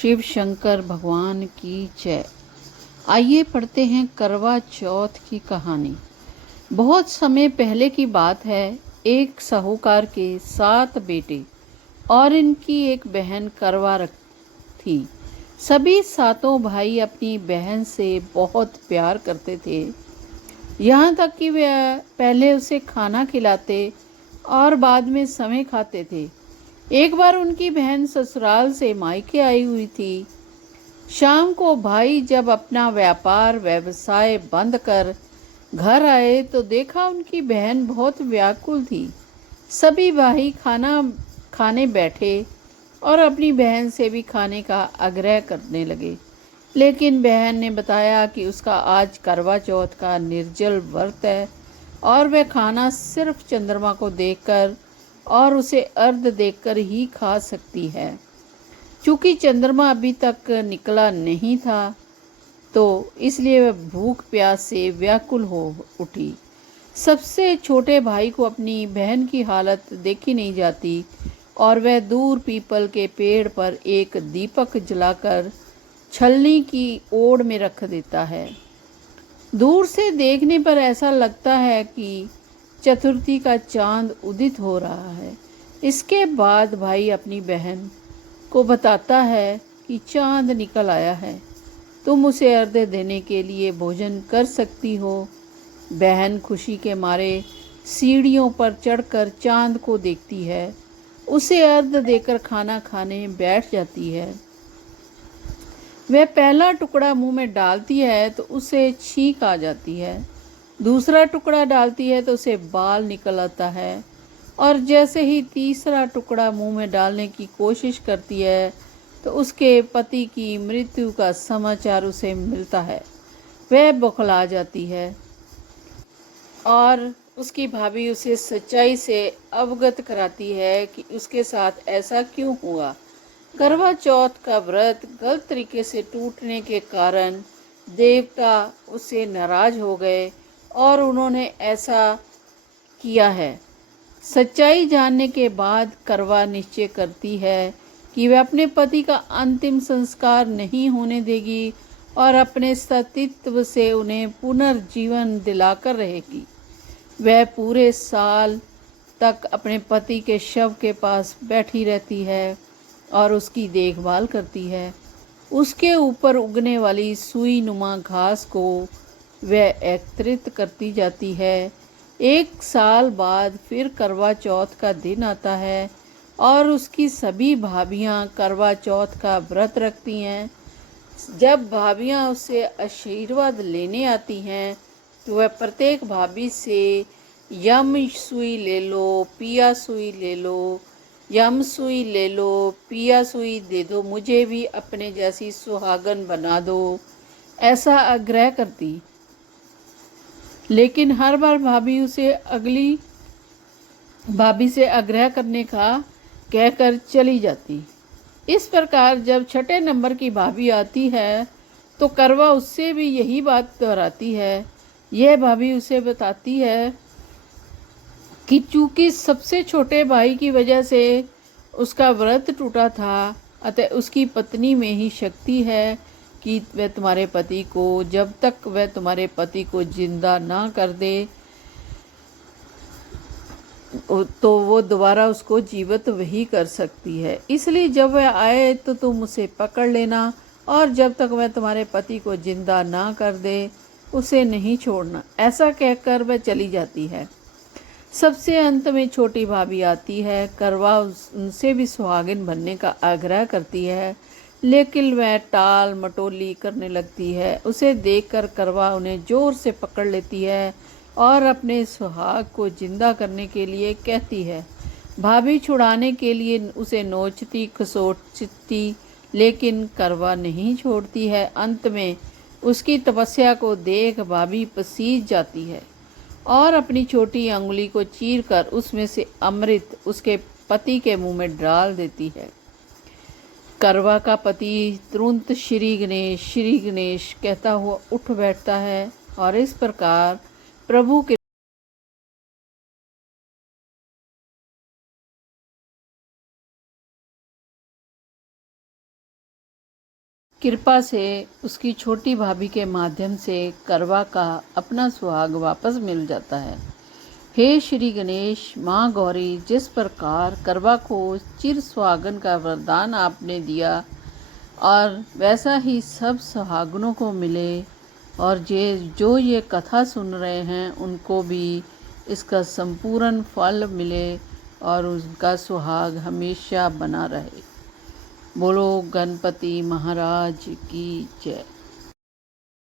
शिव शंकर भगवान की जय। आइए पढ़ते हैं करवा चौथ की कहानी। बहुत समय पहले की बात है। एक साहूकार के 7 बेटे और इनकी एक बहन करवा थी। सभी सातों भाई अपनी बहन से बहुत प्यार करते थे, यहाँ तक कि वे पहले उसे खाना खिलाते और बाद में समय खाते थे। एक बार उनकी बहन ससुराल से मायके आई हुई थी। शाम को भाई जब अपना व्यवसाय बंद कर घर आए तो देखा उनकी बहन बहुत व्याकुल थी। सभी भाई खाना खाने बैठे और अपनी बहन से भी खाने का आग्रह करने लगे, लेकिन बहन ने बताया कि उसका आज करवा चौथ का निर्जल व्रत है और वह खाना सिर्फ चंद्रमा को देखकर और उसे अर्घ देकर ही खा सकती है। चूँकि चंद्रमा अभी तक निकला नहीं था तो इसलिए वह भूख प्यास से व्याकुल हो उठी। सबसे छोटे भाई को अपनी बहन की हालत देखी नहीं जाती और वह दूर पीपल के पेड़ पर एक दीपक जलाकर छलनी की ओड़ में रख देता है। दूर से देखने पर ऐसा लगता है कि चतुर्थी का चांद उदित हो रहा है। इसके बाद भाई अपनी बहन को बताता है कि चांद निकल आया है, तुम उसे अर्घ देने के लिए भोजन कर सकती हो। बहन खुशी के मारे सीढ़ियों पर चढ़कर चांद को देखती है, उसे अर्घ देकर खाना खाने बैठ जाती है। वह पहला टुकड़ा मुंह में डालती है तो उसे छींक आ जाती है, दूसरा टुकड़ा डालती है तो उसे बाल निकल आता है और जैसे ही तीसरा टुकड़ा मुंह में डालने की कोशिश करती है तो उसके पति की मृत्यु का समाचार उसे मिलता है। वह बौखला जाती है और उसकी भाभी उसे सच्चाई से अवगत कराती है कि उसके साथ ऐसा क्यों हुआ। करवा चौथ का व्रत गलत तरीके से टूटने के कारण देवता उससे नाराज हो गए और उन्होंने ऐसा किया है। सच्चाई जानने के बाद करवा निश्चय करती है कि वह अपने पति का अंतिम संस्कार नहीं होने देगी और अपने सतीत्व से उन्हें पुनर्जीवन दिलाकर रहेगी। वह पूरे साल तक अपने पति के शव के पास बैठी रहती है और उसकी देखभाल करती है। उसके ऊपर उगने वाली सुई नुमा घास को वह एकत्रित करती जाती है। 1 साल बाद फिर करवा चौथ का दिन आता है और उसकी सभी भाभियां करवा चौथ का व्रत रखती हैं। जब भाभियां उससे आशीर्वाद लेने आती हैं तो वह प्रत्येक भाभी से यम सुई ले लो, पिया सुई ले लो, यम सुई ले लो, पिया सुई दे दो, मुझे भी अपने जैसी सुहागन बना दो, ऐसा आग्रह करती। लेकिन हर बार भाभी उसे अगली भाभी से आग्रह करने का कहकर चली जाती। इस प्रकार जब छठे नंबर की भाभी आती है तो करवा उससे भी यही बात दोहराती है। यह भाभी उसे बताती है कि चूंकि सबसे छोटे भाई की वजह से उसका व्रत टूटा था, अतः उसकी पत्नी में ही शक्ति है कि वह तुम्हारे पति को, जब तक वह तुम्हारे पति को जिंदा ना कर दे तो वो दोबारा उसको जीवित वही कर सकती है। इसलिए जब वह आए तो तुम उसे पकड़ लेना और जब तक वह तुम्हारे पति को जिंदा ना कर दे उसे नहीं छोड़ना। ऐसा कहकर वह चली जाती है। सबसे अंत में छोटी भाभी आती है। करवा उनसे भी सुहागिन बनने का आग्रह करती है, लेकिन वह टाल मटोली करने लगती है। उसे देखकर करवा उन्हें जोर से पकड़ लेती है और अपने सुहाग को जिंदा करने के लिए कहती है। भाभी छुड़ाने के लिए उसे नोचती खसोटती, लेकिन करवा नहीं छोड़ती है। अंत में उसकी तपस्या को देख भाभी पसीज जाती है और अपनी छोटी अंगुली को चीरकर उसमें से अमृत उसके पति के मुंह में डाल देती है। करवा का पति तुरंत श्री गणेश कहता हुआ उठ बैठता है और इस प्रकार प्रभु के कृपा से उसकी छोटी भाभी के माध्यम से करवा का अपना सुहाग वापस मिल जाता है। हे श्री गणेश, माँ गौरी, जिस प्रकार करवा को चिर सुहागन का वरदान आपने दिया और वैसा ही सब सुहागनों को मिले, और जो ये कथा सुन रहे हैं उनको भी इसका संपूर्ण फल मिले और उनका सुहाग हमेशा बना रहे। बोलो गणपति महाराज की जय।